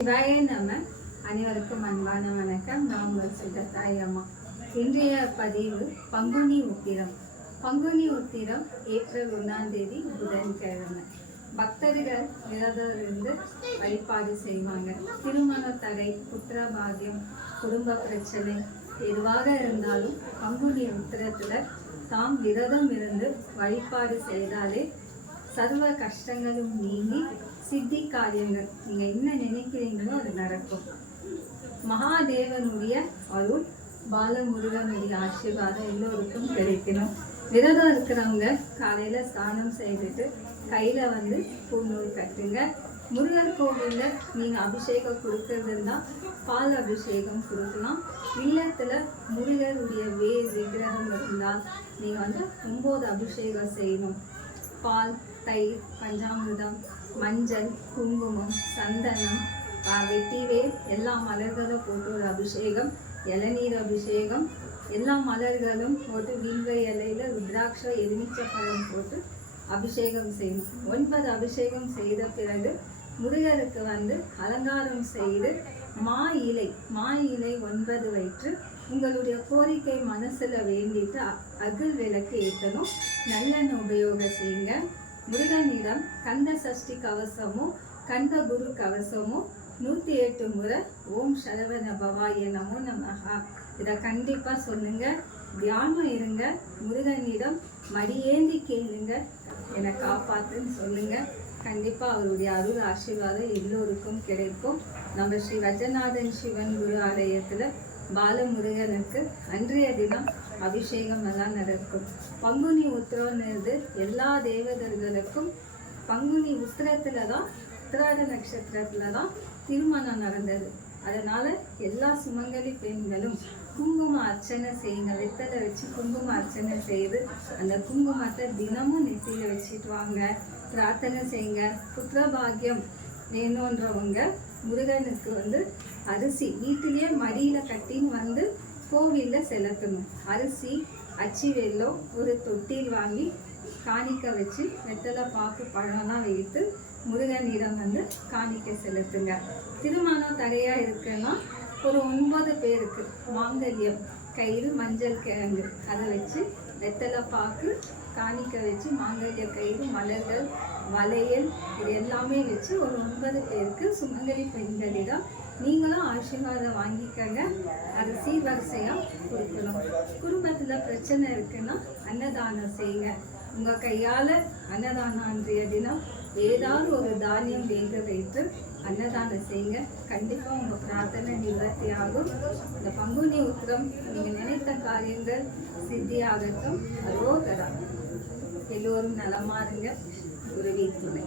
சிவாய நம. அனைவருக்கும் அன்பான வணக்கம். நான் உங்கள் சுகத்தாய் அம்மா. இன்றைய பதிவு பங்குனி உத்திரம். பங்குனி உத்திரம் ஏப்ரல் 1ஆம் தேதி புதன்கிழமை. பக்தர்கள் விரதம் இருந்து வழிபாடு செய்வாங்க. திருமண தடை, புத்திரபாகியம், குடும்ப பிரச்சனை எதுவாக இருந்தாலும் பங்குனி உத்திரத்துல தாம் விரதம் இருந்து வழிபாடு செய்தாலே சர்வ கஷ்டங்களும் நீங்கி சித்தி காரியங்கள் நீங்க என்ன நினைக்கிறீங்களோ அது நடக்கும். மகாதேவனுடைய அருள், பாலமுருகனுடைய ஆசீர்வாதம் எல்லோருக்கும் கிடைக்கணும். விரதம் இருக்கிறவங்க காலையில ஸ்நானம் செய்துட்டு கையில பூநூல் கட்டுங்க. முருகர் கோவில்ல நீங்க அபிஷேகம் கொடுக்கறதுன்னா பால் அபிஷேகம் கொடுக்கலாம். இல்லத்துல முருகருடைய வேர் விக்கிரகம் இருந்தால் நீங்க 9 அபிஷேகம் செய்யணும். பால், தயிர், பஞ்சாமிர்தம், மஞ்சள், குங்குமம், சந்தனம், வெட்டிவேர் எல்லா மலர்களும் போட்டு ஒரு அபிஷேகம், இளநீர் அபிஷேகம், எல்லா மலர்களும் போட்டு வில்வ இலையில ருத்ராட்ச எலுமிச்சை பழம் போட்டு அபிஷேகம் செய்யணும். 9 அபிஷேகம் செய்த பிறகு முருகருக்கு அலங்காரம் செய்து மா இலை 9 வைத்து உங்களுடைய கோரிக்கை மனசுல வேண்டிட்டு அகல் விளக்கு ஏற்றணும். நல்லெண்ணெய் உபயோகம் செய்யுங்க. முருகனிடம் கந்த சஷ்டி கவசமும் கந்த குரு கவசமும் 108 முறை ஓம் சரவண பவாய நமோ நமஹா இதை கண்டிப்பா சொல்லுங்க. தியானம் இருங்க. முருகனிடம் மடியேந்தி கேளுங்க, என்னை காப்பாத்துன்னு சொல்லுங்க. கண்டிப்பா அவருடைய அருள் ஆசீர்வாதம் எல்லோருக்கும் கிடைக்கும். நம்ம ஸ்ரீ வஜநாதன் சிவன் குரு ஆலயத்துல பாலமுருகனுக்கு அன்றைய தினம் அபிஷேகம் எல்லாம் நடக்கும். பங்குனி உத்திரம்னு எல்லா தேவதர்களுக்கும் பங்குனி உத்திரத்துலதான், உத்திராட நட்சத்திரத்துலதான் திருமணம் நடந்தது. அதனால எல்லா சுமங்கலி பெண்களும் குங்கும அர்ச்சனை செய்யுங்க. வெத்தலை வச்சு குங்கும அர்ச்சனை செய்து அந்த குங்குமத்தை தினமும் நெத்தியில வச்சுட்டு வாங்க. பிரார்த்தனை செய்யுங்க. புத்திரபாகியம் வேணுன்றவங்க முருகனுக்கு அரிசி வீட்டிலேயே மடியில கட்டின்னு கோவில்ல செலுத்தணும். அரிசி, அச்சி வெல்லம் ஒரு தொட்டில் வாங்கி காணிக்க வச்சு வெத்தலை, பாக்கு, பழம்லாம் வைத்து முருகனிடம் காணிக்க செலுத்துங்க. திருமணம் தடையா இருக்குன்னா ஒரு 9 பேருக்கு மாங்கல்யம், கயிறு, மஞ்சள் கிழங்கு அதை வச்சு வெத்தலை, பாக்கு, காணிக்க வச்சு மாங்கல்ய கயிறு, மலர்கள், வளையல் இது எல்லாமே வச்சு ஒரு 9 பேருக்கு சுமங்கலி பெண்களிடம் நீங்களும் ஆசீர்வாதம் வாங்கிக்கங்க. அது சீர்வரிசையா கொடுக்கணும். குடும்பத்துல பிரச்சனை இருக்குன்னா அன்னதானம் செய்யுங்க. உங்க கையால அன்னதானம் அன்றைய தினம் ஏதாவது ஒரு தானியம் வேக வைத்து அன்னதானம் செய்யுங்க. கண்டிப்பா உங்க பிரார்த்தனை நிவர்த்தி ஆகும். இந்த பங்குனி உத்திரம் நீங்க நினைத்த காரியங்கள் சித்தியாகட்டும். அரோகரா. எல்லோரும் நலமா இருங்க. ஒரு வீட்டுல